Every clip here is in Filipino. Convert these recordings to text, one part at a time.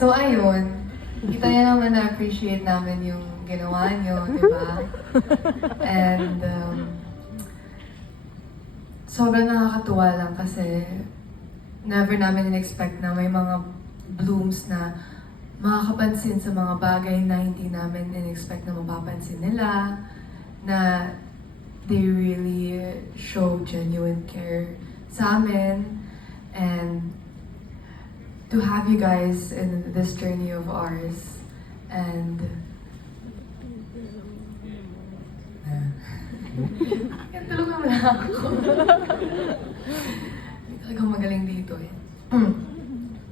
So ayun, kita niya naman na-appreciate namin yung ginawa niyo, di ba? And sobrang nakakatuwa lang kasi never namin in-expect na may mga blooms na makakapansin sa mga bagay na hindi namin in-expect na mapapansin nila, na they really show genuine care sa amin. And to have you guys in this journey of ours, and tulungan mo lang ako. Hindi talagang magaling dito eh.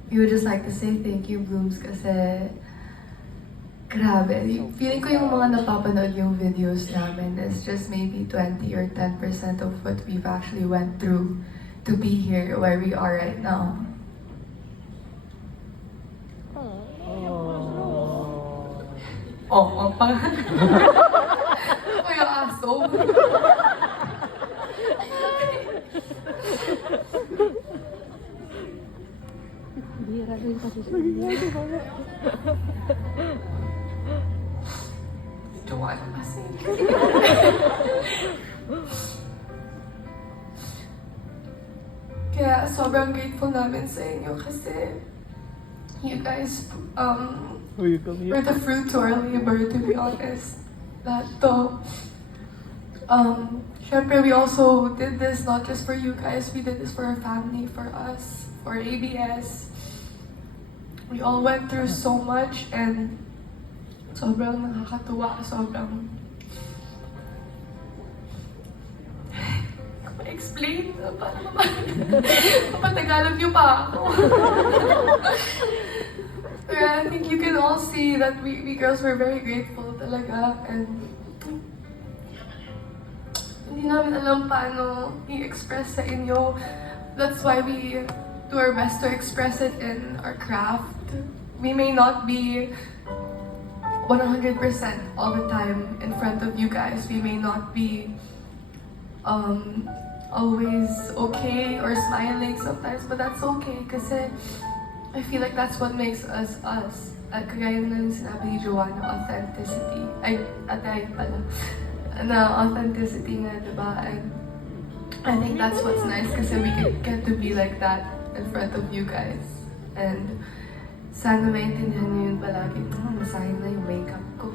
We would just like to say thank you, Blooms, kasi grabe. Feeling ko yung mga napapanood yung videos namin is just maybe 20 or 10% of what we've actually went through to be here where we are right now. Oh, pa. Kuya aso. Bira rin kasi siya. Jowa na kasi. Kaya sobrang grateful namin sa inyo kasi you guys were the fruit to our labor, to be honest. That syempre we also did this not just for you guys, we did this for our family, for us, for ABS. We all went through so much and sobrang nakakatuwa, sobrang explain paano mapatagalog niyo pa ako. Pero I think you can all see that we girls were very grateful talaga, and hindi namin alam paano i-express sa inyo. That's why we do our best to express it in our craft. We may not be 100% all the time in front of you guys. We may not be always okay or smiling sometimes, but that's okay kasi I feel like that's what makes us us. At kagaya na sinabi ni Joanna, authenticity. Ay, atay pala. Na authenticity nga, diba? And I think that's what's nice kasi we get to be like that in front of you guys. And sana maintindihan niyo yun palagi. Masayang na yung makeup ko.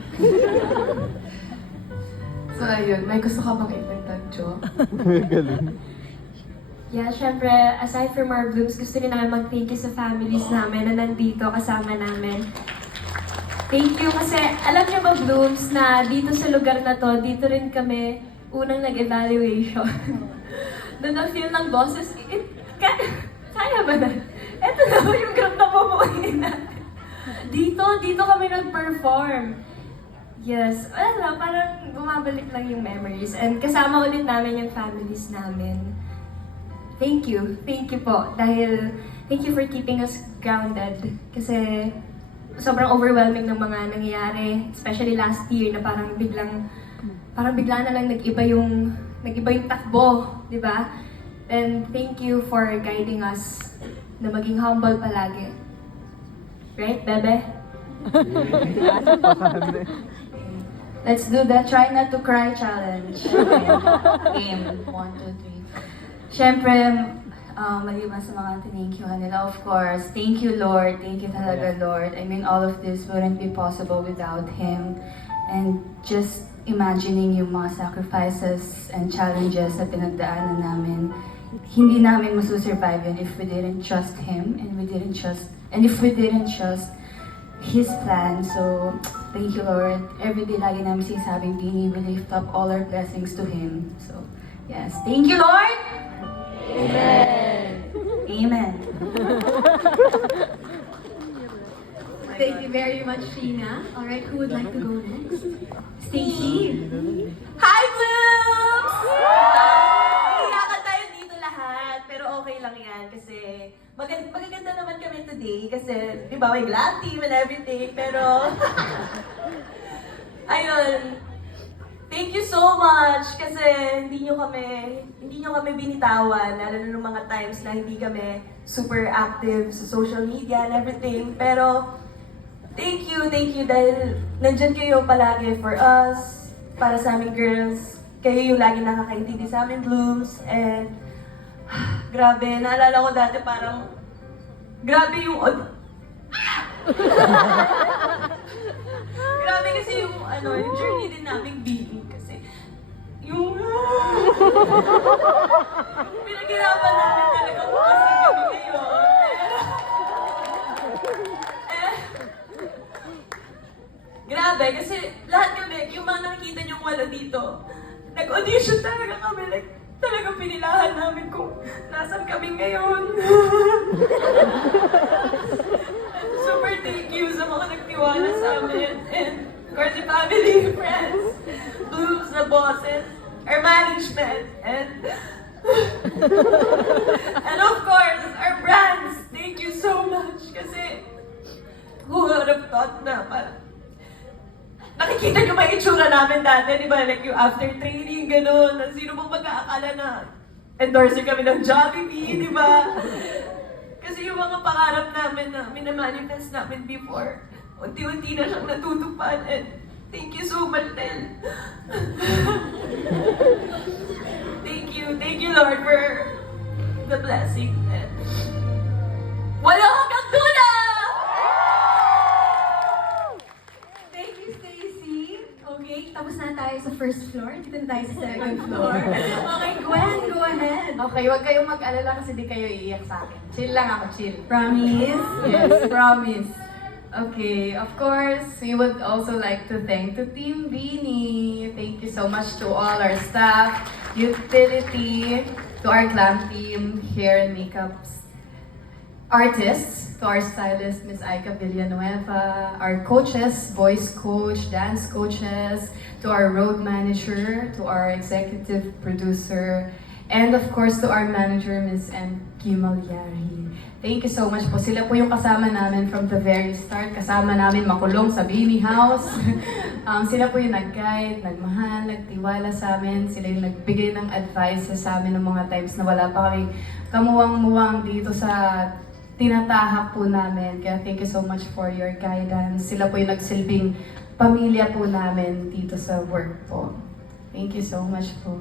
So ayun, may gusto ka bang ipagtag, Jo? Galing. Yeah, syempre, aside from our Blooms, gusto rin namin mag-thank you sa families namin na nandito kasama namin. Thank you kasi alam niyo ba, Blooms, na dito sa lugar na to, dito rin kami unang nag-evaluation. Doon na-feel ng boses, kaya ba na? Ito na ba yung group na pupuin natin? Dito kami nag-perform. Yes, wala, parang bumabalik lang yung memories. And kasama ulit namin yung families namin. Thank you po. Dahil, thank you for keeping us grounded. Kasi, sobrang overwhelming ng mga nangyayari. Especially last year na parang bigla na lang nag-iba yung takbo, di ba? And thank you for guiding us na maging humble palagi. Right, Bebe? Let's do the try not to cry challenge. Game. 1, 2, 3. Siyempre, maliban sa mga thank-you nila, of course, thank you, Lord. Thank you talaga, Lord. I mean, all of this wouldn't be possible without Him. And just imagining yung mga sacrifices and challenges na pinagdaanan namin, hindi namin masusurvive yun if we didn't trust Him and if we didn't trust His plan. So, thank you, Lord. Every day lagi namin sinasabing, Bini, we lift up all our blessings to Him. So, yes. Thank you, Lord! Amen. Amen. Thank you very much, Sheena. Alright, who would like to go next? Stacy. Hi, Blooms! Iyakan tayo dito lahat, pero okay lang yan kasi magaganda naman kami today kasi, di ba, may black team and everything, pero ayun, thank you so much kasi hindi nyo kami binitawan, lalo na nung mga times na hindi kami super active sa social media and everything, pero thank you dahil nandyan kayo palagi for us, para sa aming girls. Kayo yung lagi nakakaintindi sa amin, Blooms. And grabe, naalala ko dati parang grabe yung grabe kasi yung yung journey din naming being kasi yung pinaghirapan namin talaga kung kasi kami ngayon. Grabe, kasi lahat kami, yung mga nakikita niyong wala dito, nag-audition talaga kami, like, talagang pinilahan namin kung nasan kami ngayon. Super thank you sa mga nagtiwala sa amin, and of course, the family, friends, Blooms, the bosses, our management, and of course, our brands. Thank you so much, kasi who would have thought na parang nakikita niyo ba yung itsura namin dati, di ba? Like yung after training, gano'n. Sino bang mag-aakala na endorser kami ng Jollibee, di ba? Kasi yung mga pangarap namin na minamanifest namin before, unti-unti na siyang natutupad. And thank you so much, Tel. Thank you, Lord, for the blessing. And wala hanggang dulo! Thank you, Stacy. Okay, tapos na tayo sa first floor. Dito na tayo sa second floor. Okay, Gwen, go ahead. Okay, huwag kayong mag-alala kasi di kayo iiyak sa akin. Chill lang ako, chill. Promise? Yes, promise. Okay, of course, we would also like to thank the Team Beanie. Thank you so much to all our staff, utility, to our glam team, hair and makeup artists, to our stylist, Ms. Aika Villanueva, our coaches, voice coach, dance coaches, to our road manager, to our executive producer, and of course to our manager, Ms. M. Gimalyari. Thank you so much po. Sila po yung kasama namin from the very start. Kasama namin makulong sa Beanie House. Sila po yung nag-guide, nagmahal, nagtiwala sa amin. Sila yung nagbigay ng advice sa amin ng mga times na wala pa kami kamuwang-muwang dito sa tinatahak po namin. Kaya thank you so much for your guidance. Sila po yung nagsilbing pamilya po namin dito sa work po. Thank you so much po.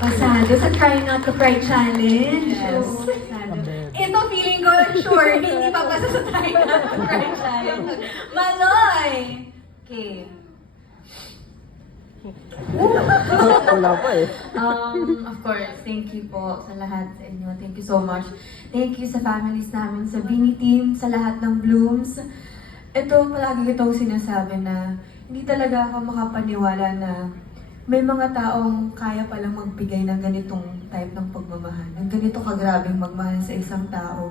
Pasado sa Try Not to Cry Challenge. Yes. Oo, pasado. Ito, feeling ko, sure, hindi pa pasa sa Try Not to Cry Challenge. Maloy! Okay. Wala pa eh. Of course, thank you po sa lahat sa inyo. Thank you so much. Thank you sa families namin, sa Beanie Team, sa lahat ng Blooms. Ito, palagi itong sinasabi na hindi talaga ako makapaniwala na may mga taong kaya palang magbigay ng ganitong type ng pagmamahal. Ng ganito kagrabing magmahal sa isang tao.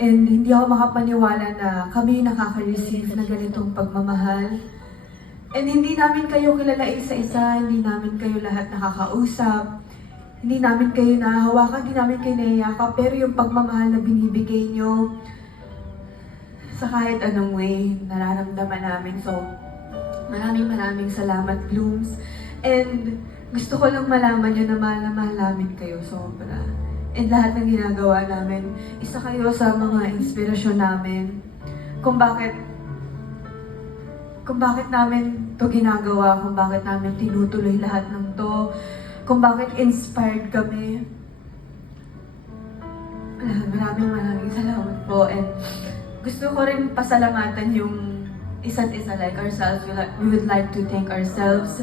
And hindi ako makapaniwala na kami yung nakaka-receive ng ganitong pagmamahal. And hindi namin kayo kilala isa-isa, hindi namin kayo lahat nakakausap, hindi namin kayo nahahawakan, hindi namin kayo naiyakap, pero yung pagmamahal na binibigay nyo sa kahit anong way, nararamdaman namin. So, maraming salamat, Blooms. And gusto ko lang malaman nyo na mahal namin kayo sobra. And lahat ng ginagawa namin, isa kayo sa mga inspirasyon namin kung bakit namin to ginagawa, kung bakit namin tinutuloy lahat ng to, kung bakit inspired kami. Maraming salamat po. And gusto ko rin pasalamatan yung isa't isa, like ourselves. We would like to thank ourselves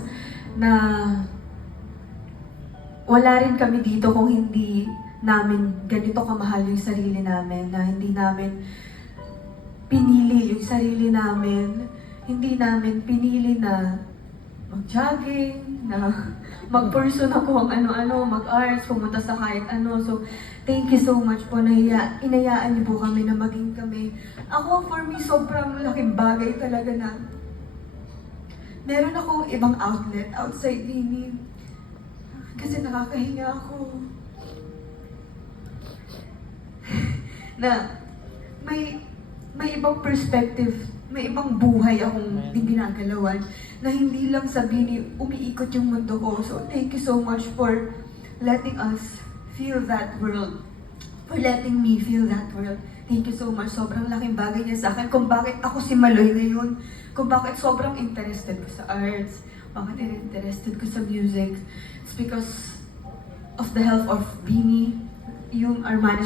na wala rin kami dito kung hindi namin ganito kamahal yung sarili namin, na hindi namin pinili yung sarili namin, hindi namin pinili na mag-jogging, na mag-pursue na kung ano-ano, mag-arts, pumunta sa kahit ano. So, thank you so much po na inayaan niyo po kami na maging kami. Ako, for me, sobrang laking bagay talaga na meron akong ibang outlet outside Beanie. Kasi nakakahinga ako. Na may ibang perspective, may ibang buhay akong ginagalawan na hindi lang sa Beanie umiikot yung mundo ko. So thank you so much for letting us feel that world. For letting me feel that world. Thank you so much. Sobrang laking bagay niya sa akin. Kung bakit ako si Maloy ngayon. Kung bakit sobrang interested ko sa arts. Bakit interested ko sa music. It's because of the help of Beanie, our manager.